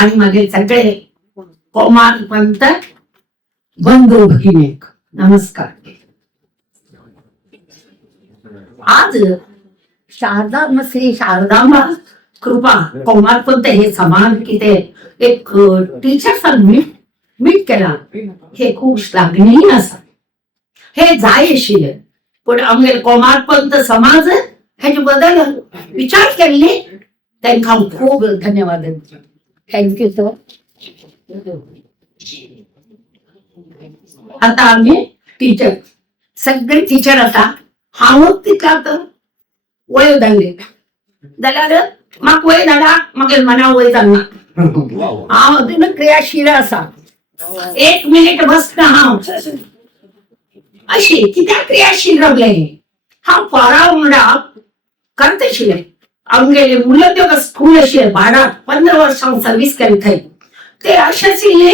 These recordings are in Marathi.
आणि माझे सगळे कोमारपंत बंधू भगिनी नमस्कार. आज श्री शारदांबा कृपा कोमारपंत हे समान की ते एक टीचर मीट केला हे खूप श्लाघनीय असा. हे जायशील पण आमगे कोमारपंत समाज ह्याचे बदल विचार केले त्यांना खूप धन्यवाद. Thank you sir. आता आम्ही टीचर सगळे टीचर आता हांव तितला तर वय धाडले जाल्यार म्हाका वय धाडा म्हागे मना वय जालना. हांव अजून क्रियाशील आसा. 1 मिनिट बसना हांव अशी कित्याक क्रियाशील रावले. हांव पोरा वांगडा करतशिले. आमगेले मुलोद्योग स्कूल अशें भाडाक 15 वर्सां सर्वीस केली थंय. ते अशें आशिल्ले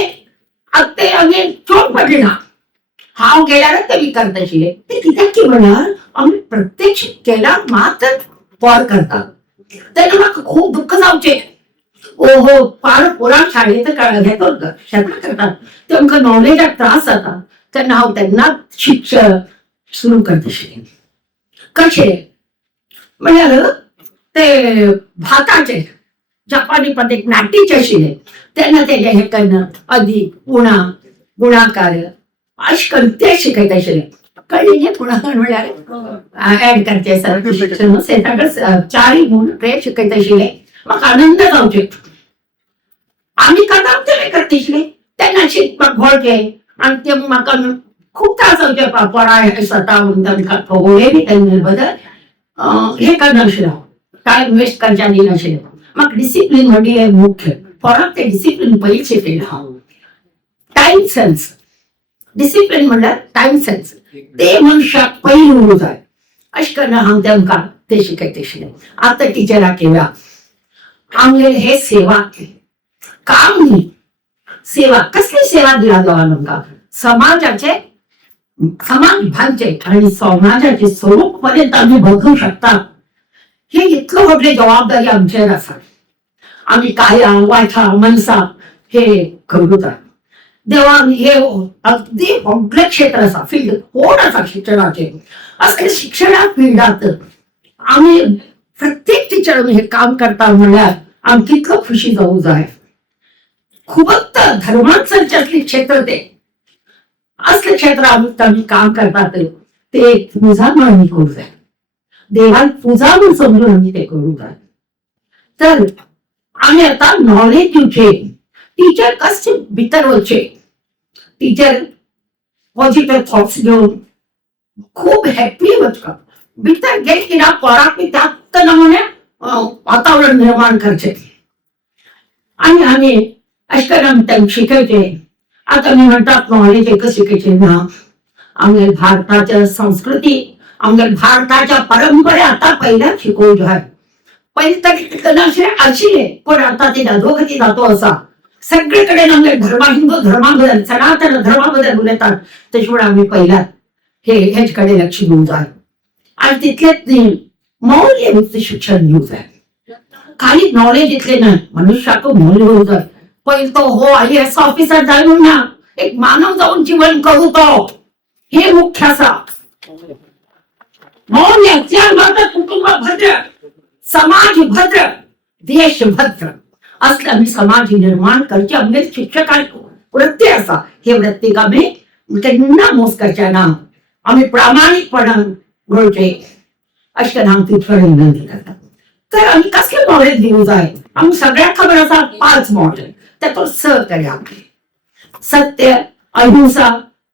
ते आमी चोड पडले ना. हांव गेल्यार ते विकत आशिल्ले. ते कित्याक की म्हळ्यार आमी प्रत्यक्ष केल्यार मात्र पर करता. तेन्ना म्हाका खूब दुःख जावचें. ओहो पार पुरा शाळेत घेतो शेतां करतात ते आमकां नॉलेजाक त्रास जाता. तेन्ना हांव तेन्नाच शिक्षण सुरू करता आशिल्लें. कशें म्हळ्यार ते भाताचे जपानी पद्धत नाटीचे आशिल्ले. तेन्ना तेजे हे कन्न अधिक उणा गुणाकार अशें करून ते शिकयता आशिल्ले. कळ्ळें गुणाकार म्हळ्यार ऍड करचे सर 4 गुण ते शिकयता आशिल्ले. म्हाका आनंद जावचे. आमी करता ते करता आशिल्ले. तेन्ना शिकपाक व्हडचे आनी ते म्हाका खूब त्रास जावचे. पडाय स्वता म्हणून तांकां खवळे बी तेन्ना बदल हे करनाशिल्लो. टायम वेस्ट करचे दिनाशिल्ले. म्हाका डिसिप्लीन म्हणजे मुख्य. फॉराक ते डिसिप्लीन पयलीं शिकयलें हांव. टायम सेन्स डिसिप्लीन म्हणल्यार टायम सेन्स ते मनशाक पयलीं उरूंक जाय. अशें करून हांव तांकां ते शिकयता आशिल्लें. आतां टिचराक येवया. आमगे हे सेवा काम न्ही. सेवा कसली सेवा दिला देवान आमकां समाजाचे समाज भानचे आणि समाजाचे स्वरूप पर्यंत आमी बदलूंक शकता. हे इतलो व्हडली जबाबदारी आमचेर आसा. आमी काया वायथा मनसा हे करूं जाय. देवान हे अगदी व्हडलें क्षेत्र आसा. फील्ड व्हड आसा शिक्षणाचे. असले शिक्षणा फिल्डात आमी प्रत्येक टिचर हे काम करता म्हळ्यार आमी कितलो खुशी जावूं जाय. खूबच धर्मांतरचे असले क्षेत्र ते असले क्षेत्र आमी काम करतात ते पुजा म्हणून करूं जाय. देवान पुजा म्हणून समजून आमी ते करूं जाय. तर आमी आता नॉलेज दिवचे. टीचर कसे भितर वचचे. टीचर पॉझिटिव्ह थॉट्स घेऊन खूप हॅप्पी वचपाक भितर गेले की ना पोराक बी त्याच नमुने वातावरण निर्माण करचे. आणि आमी अशें करून आमी तांकां शिकयचे. आता आमी म्हणटात नॉलेज एकच शिकयचे ना. आमगे भारताच्या संस्कृती आमगे भारताच्या परंपरे आता पहिल्याच शिकोवंक जाय. पहिले तरी अशें आशिल्ले पण आता ते अधोगती जातो असा. सगळे कडेन आमगे हिंदू धर्मा बद्दल सनातन धर्मा बद्दल उलयतात. तेच आमी पहिल्यात हेच कडे लक्ष दिवंक जाय. आणि तितलेच न्ही मौल्ययुक्त शिक्षण दिवंक जाय. खाली नॉलेज इतले ना मनुष्याक मौल्य होऊंक जाय. पहिले तो हो IAS ऑफिसर जाय म्हणून ना एक मानव जाऊन जीवन करू तो हे मुख्य आसा. मौल्य कुटुंब भद्र समाज भद्र देश भद्र असले आम्ही समाज निर्माण करचे. आमगे शिक्षकांक वृत्ती आसा. हे वृत्तीक आमी केन्ना मोस करचे ना. आमी प्रामाणिकपणान घडोवचे अशें करून हांव तुमचे विनंती करता. तर आमी कसले नॉलेज दिवंक जाय. आमकां सगळ्यांक खबर आसा 5 मॉडेल. तातूंत 6 तरी आमी सत्य अहिंसा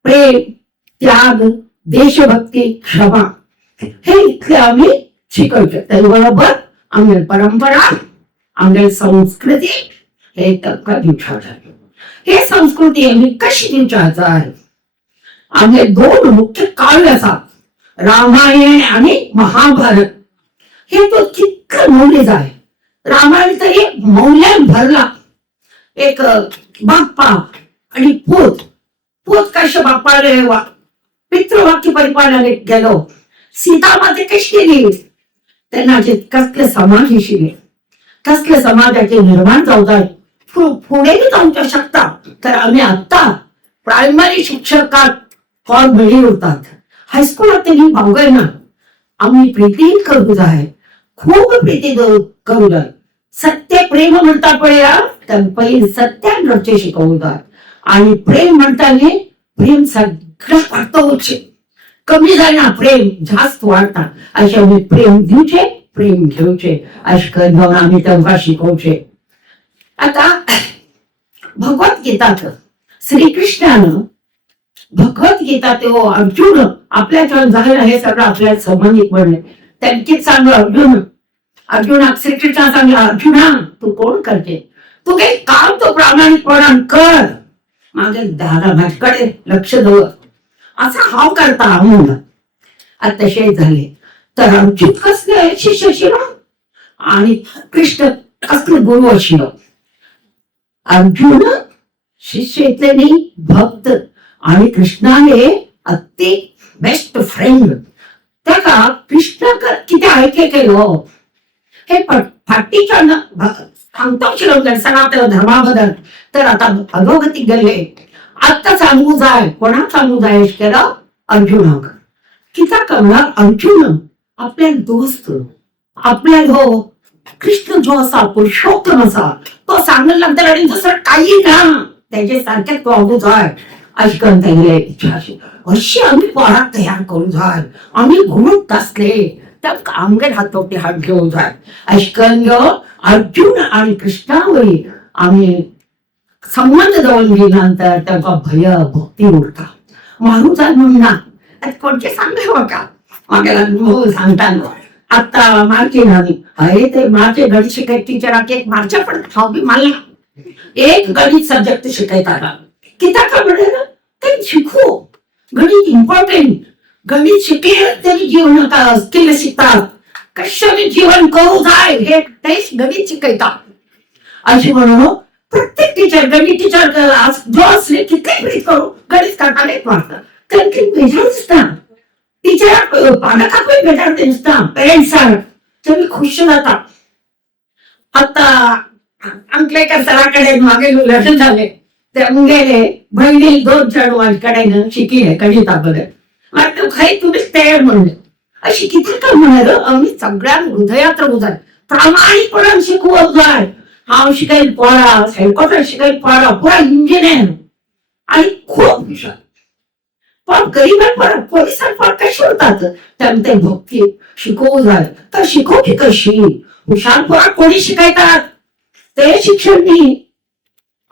प्रेम त्याग देशभक्ती क्षमा हे इतले आमी शिकयचे. त्या बरोबर आमगे परंपरा आमगे संस्कृती हे तांकां दिवचे जाय. हे संस्कृती आमी कशी दिवचे जाय. आमगे 2 मुख्य काव्य आसा रामायण आणि महाभारत. हे तो कितलं मौल्य जाय. रामायण तरी मौल्यान भरला. एक बाप्पा आणि पूत कशे बाप्पाले पितृवाक्य परिपालनाक गेलो. सीता माते कशी गेली. तेन्ना कसले समाज आशिल्ले कसले समाजाचे निर्माण जावं जाय पुढे जाऊ शकता तर आम्ही आता प्रायमरी शिक्षकात फॉर्म मिळी होतात, हायस्कूलात त्यांनी भावगय ना आम्ही प्रीती करू जाय, खूप प्रीती करू जाय. सत्य प्रेम म्हणता पळया तर पहिले सत्याग्रहचे शिकवू जाय. आणि प्रेम म्हणताना प्रेम सगळं वाटतं, कमी जाणार प्रेम जास्त वाढतात. असे आम्ही प्रेम देऊचे प्रेम घेऊचे अशा घेऊन आम्ही तेव्हा शिकवचे. आता भगवद्गीतात श्रीकृष्णानं भगवद्गीता ते अर्जुन आपल्या झालं हे सगळं आपल्याला संबंधित म्हणले. त्यांकीच सांगलं अर्जुन श्रीकृष्ण सांगला, अर्जुना तू कोण करते, तू काही काम तो प्रामाणिकपणा कर, माझे दादा माझ्याकडे लक्ष दे असा हाव करता म्हणून. आता तसे झाले तर अर्जुन कसले शिष्य शिव आणि कृष्ण कसले गुरु अशिव. अर्जुन शिष्य इथले नाही भक्त आणि कृष्णाने अति बेस्ट फ्रेंड. त्या कृष्ण किती ऐके केलं हे फाटीच्या सांगतो शिरवलं सनातन धर्माबद्दल. तर आता अधोगती गेले, आता सांगू जाय कोणा सांगू जाय केलं अर्जुनाक. किती करणार अर्जुन आपल्या दोस्त आपल्या हो कृष्ण जो असा पुरुषोत्तम असा तो सांगायला लागतो आणि दुसरं काही ना त्याच्यासारखे तो अगू जाय अशकंत इच्छा अशी आम्ही पोरात तयार करू जाय. आम्ही घुमत असले तर आमगेर हातोटी हात घेऊन जाय अशकंद अर्जुन आणि कृष्णावरी आम्ही संबंध जवळ गेल्यानंतर तेव्हा भय भक्ती उरता मारू जाय म्हणणार कोणते सांगावं का मागे सांगताना. आता माझी नाही अरे ते माझे गणित शिकायचे टीचर एक माझ्या पण हवी मला एक गणित सब्जेक्ट शिकायचा आला किती का म्हणेल ते शिकू. गणित इम्पॉर्टंट, गणित शिकेल तरी जीवन स्किल शिकतात, कशाने जीवन करू जाय हे तेच गणित शिकायतात अशी म्हणून प्रत्येक टीचर गणित टीचर जो असले किती प्रीत करू गणित करताना एक मारतात त्यांनी बेजार दिसतात. टीचर पालकाकडे बेजारते दिसतात, पेरेंट्स तुम्ही खुश जाता. आता अंकलेकर सराकडे मागे लग्न झाले ते गेले बहिणी 2 जण माझ्याकडे शिकले गणिताबद्दल. मग काही तुम्हीच तयार म्हणले अशी किती का म्हणाल आम्ही सगळ्या हृदयात राहू जाय प्रामाणिकपणे शिकवत जाय. हा शिकायला पळा हेलिकॉप्टर शिकायला पळा पुरा इंजिनियर आणि खूप हुशार. पण गरीबांवर पोलिसांवर कशी होतात त्यामध्ये भक्ती शिकवू जाय. तर शिकवची कशी हुशार पोरा कोणी शिकायतात ते शिक्षण नाही.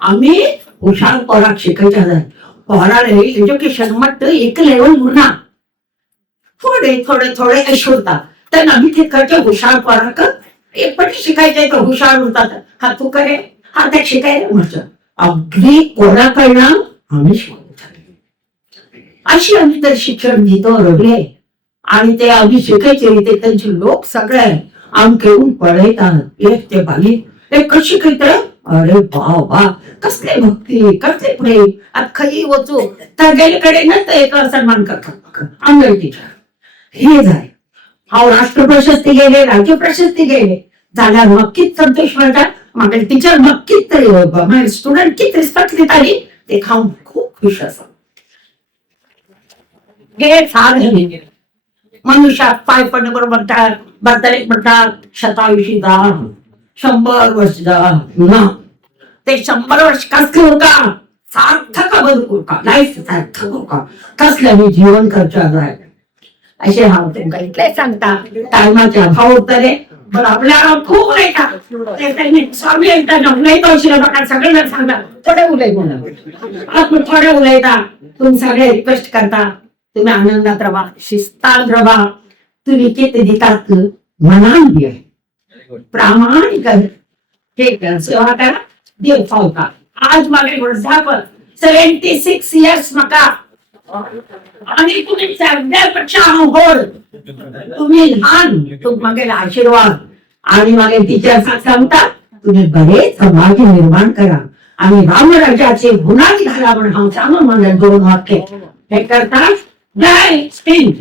आम्ही हुशार पोराक शिकायच्या जाय. पोराला एज्युकेशन मग एक लेवल म्हणा थोडे थोडे थोडे ऐश्वरतात तर आम्ही ते करते हुशार पोराक एक पण शिकायचंय तर हुशार होतात. हा तू करे हा त्या शिकायला म्हणतो अगदी कोणाकडनं आम्ही शिकवतो अशी आम्ही तर शिक्षण घेतो रगले. आणि ते आम्ही शिकायचे ते त्यांचे लोक सगळे आमकेहून पळयतात एक ते बाली एक कशी शिकायचं. अरे वा कसले भक्ती कसले प्रेम. आता खाली वचू तर गेल्याकडे ना तर एक सन्मान करतात अंगण टीचर हे जाय. हा राष्ट्र प्रशस्ती गेले राज्य प्रशस्ती गेले झाल्या नक्कीच संतोष मिळतात. मग टीचर नक्कीच तरी स्टुडंट किती रिस्पेक्ट देत आली ते खाऊन खूप खुश असतात. हे फार मनुष्यात पाय पडण्याबरोबर म्हणतात बर्ताळीत म्हणतात 27 दा 100 वर्ष ना ते 100 वर्ष कसले हो का सार्थक बदलू का लाईफ सार्थक हो का कसलं मी जीवन खर्चा जाय असे हा काही सांगता टायमाचे अभाव होतले. पण आपल्याला खूप नाही का स्वामी एकदा सगळ्यांना सांगा थोडे उलय म्हणून थोडे उलयता तुम्ही सगळे रिक्वेस्ट करता तुम्ही आनंदात राहा शिस्तात राहा. तुम्ही किती देतात मनान द्या प्रामाणिक सेवा करा देव पावता. आज मागे वृद्धापन 76 इयर्स नका आणि तुम्ही सगळ्यापेक्षा अवघड तुम्ही लहान मागे आशीर्वाद आणि मागे टीचर सांगता तुम्ही बरेच समाज निर्माण करा आणि रामराज्याचे गुन्हा घाला म्हणून हा सांगून मला 2 वाक्य हे करतात. जय हिंद.